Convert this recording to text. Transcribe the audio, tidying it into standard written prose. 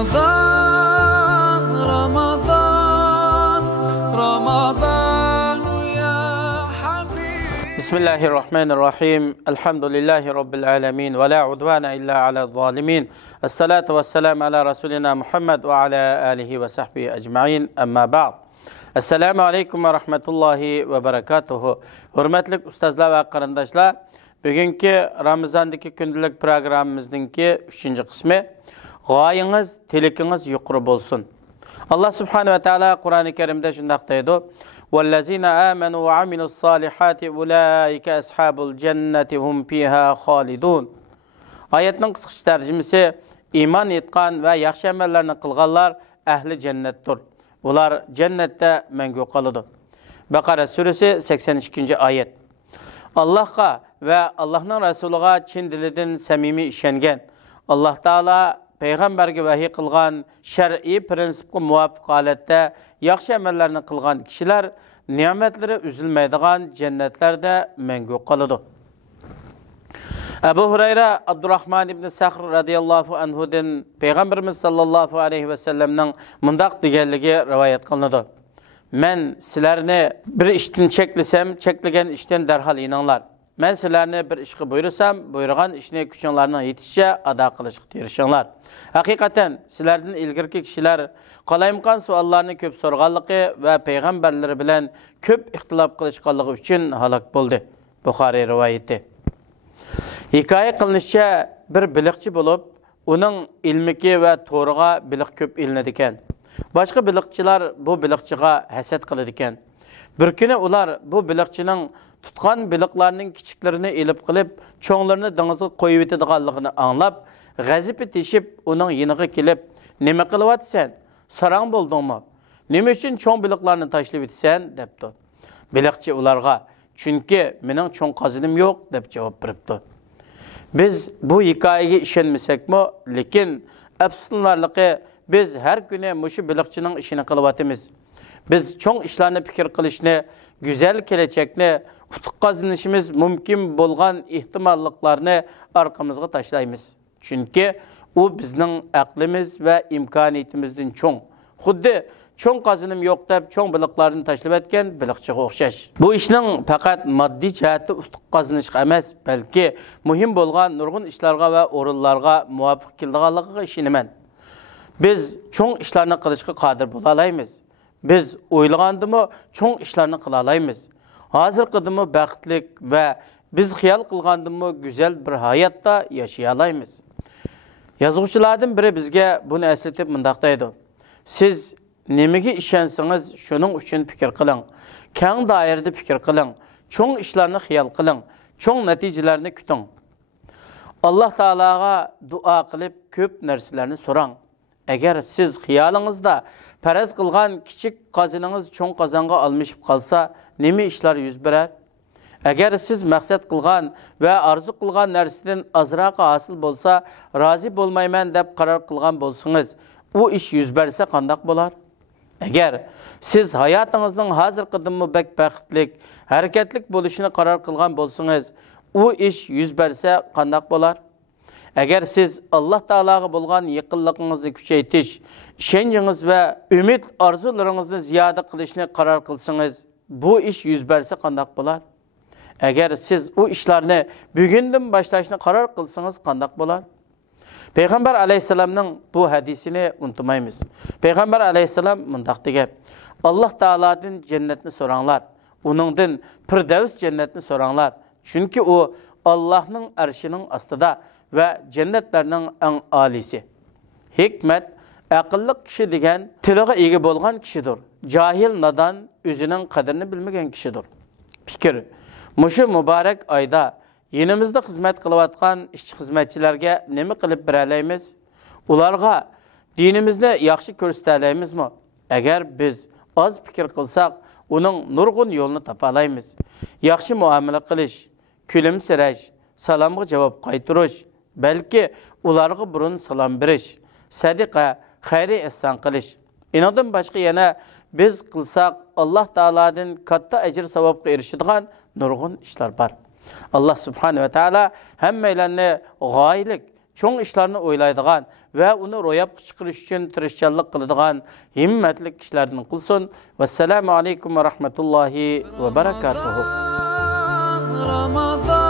رمضان رمضان رمضان يا حبيبي. بسم الله الرحمن الرحيم. الحمد لله رب العالمين ولا عدوان إلا على الظالمين. الصلاة والسلام على رسولنا محمد وعلى آله وصحبه أجمعين. أما بعد. Assalamu alaikum ve rahmetullahi ve berekatuhu. Hürmetlik ustazlar ve qarindoshlar, bugünkü Ramazandagi kundalik programmamizdagi 3-chi qismi g'oyangiz, tilakingiz yuqori bo'lsin. Allah subhanahu ve taala Qur'oni Karimda shunday deydi: "Vallazina amanu ve amilus solihati ulaika ashabul jannati hum fiha xolidun." Oyatning qisqa tarjimasi: iymon etgan va yaxshi amallarni qilganlar ahli jannatdir. Ular cennette mengu kalıdı. Bakara suresi 82. ayet. Allah'a ve Allah'ın Resulü'ne Çin dilinden samimi işengen, Allah Teala peygamberge vahiy kılgan şer'i prensipke muvafık halette yaxşı amellerini kılgan kişiler nimetleri üzülmeydiğen cennetlerde mengu kalıdı. Ebu Hureyre Abdurrahman ibn Sakhr radıyallahu anhu'dan Peygamberimiz sallallahu aleyhi ve sellem'nin mundaq deganligi rivayet qılındı. Men sizlarni bir ishdan cheklisam, cheklagan ishdan darhol ininglar. Men sizlarni bir ishga buyursam, buyurgan ishni kuchinglarning yetishicha ado qilishga tirishinglar. Haqiqatan sizlardan ilgirki kishilar qolaymqan savollarni ko'p so'rganligi va payg'ambarlar bilan ko'p ixtilof qilishganligi uchun halok bo'ldi. Buxoriy rivoyati. Hikoya qilinishicha bir biliqchi bo'lib, uning ilmiki va to'g'riga biliq ko'p ilinadi ekan. Boshqa biliqchilar bu biliqchiga hasad qiladi ekan. Bir kuni ular bu biliqchining tutgan biliqlarning kichiklarini elib qilib, cho'nglarini dengizga qo'yib etadiganligini anglab, g'azibi teshib uning yiniga kelib, "Nima qilyapsan? Sarang bo'ldingmi? Nima uchun cho'ng biliqlarni tashlab etsan?" debdi. Biliqchi ularga: "Chunki mening cho'ng qazinim yo'q" deb javob beribdi. Biz bu hikoyaga ishonmasak-mu, lekin afsuslanarligi biz har kuni mushu biliqchining ishini qilyapmiz. Biz cho'ng ishlarni fikr qilishni, go'zal kelajakni, utuq qozonishimiz mumkin bo'lgan ehtimolliklarni orqamizga tashlaymiz. Chunki u bizning aqlimiz va imkoniyatimizdan cho'ng. Xuddi cho'ng qazinim yo'q deb cho'ng biliqlarni tashlab etgan biliqchiga o'xshash. Bu ishning faqat moddiy jihati utuq qozonish emas, balki muhim bo'lgan nurg'un ishlarga va o'rinlarga muvofiq keladiganligiga ishonaman. Biz cho'ng ishlarni qilishga qodir bo'la olamiz. Biz o'ylagandimi cho'ng ishlarni qila olamiz. Hozirqidimi baxtlik va biz xiyol qilgandimi go'zal bir hayotda yashay olamiz. Yozuvchilardan biri bizga buni eslatib mundaq deydi: "Siz nimaga ishonsangiz shuning uchun fikr qiling. Keng doirada fikr qiling. Cho'ng ishlarni xiyol qiling. Cho'ng natijalarni kuting. Alloh taologa duo qilib ko'p narsalarni so'rang. Agar siz xiyolingizda faraz qilgan kichik qoziningiz cho'ng qozonga almashib qolsa, nima ishlar yuz berar? Agar siz maqsad qilgan va orzu qilgan narsadan azroq hosil bo'lsa, rozi bo'lmayman deb qaror qilgan bo'lsangiz, u ish yuz bersa qandoq bo'lar? Agar siz hayotingizning hozirqidimi baxtlik, harakatlik bo'lishini qaror qilgan bo'lsangiz, u ish yuz bersa qandoq bo'lar? Agar siz Alloh taologa bo'lgan yaqinligingizni kuchaytirish, ishonchingiz va umid orzularingizni ziyoda qilishni qaror qilsangiz, bu ish yuz bersa qandoq bo'lar? Agar siz u ishlarni bugundan boshlashni qaror qilsangiz qandoq bo'lar? Peygamber aleyhisselamның bu hadisini unutmaymiz. Peygamber aleyhisselam mundaq degan: "Allah Taaladan cennetni so'ranglar, uningdan Firdavs cennetni so'ranglar. Chunki u Allohning arshining ostida va jannatlarning eng olisi." Hikmat, aqlli kishi degan tiliga ega bo'lgan kishidir. Jahil, nadan, o'zining qadrini bilmagan kishidir. Fikr: mushu muborak oyda yenimizde xizmat qilayotgan ishchi xizmatchilarga nima qilib beralaymiz? Ularga dinimizni yaxshi ko'rsata olamizmi? Agar biz oz fikr qilsak, uning nurg'un yo'lini topa olamiz. Yaxshi muomala qilish, kulimsirash, salomga javob qaytarish, balki ularga burun salom berish, sadiqa, xayri ihson qilish. Inodan boshqa yana biz qilsak Alloh taoladan katta ajr savobga erishadigan nurg'un ishlar bor. Allah subhanahu ve taala hammalarni g'oylik, çoğun işlerini oylaydigan ve onu royap çıkırış için tirişçanlık kılıdigan himmetlik kişilerden kılsın. Vesselamu aleyküm ve rahmetullahi ve berekatuhu. Ramazan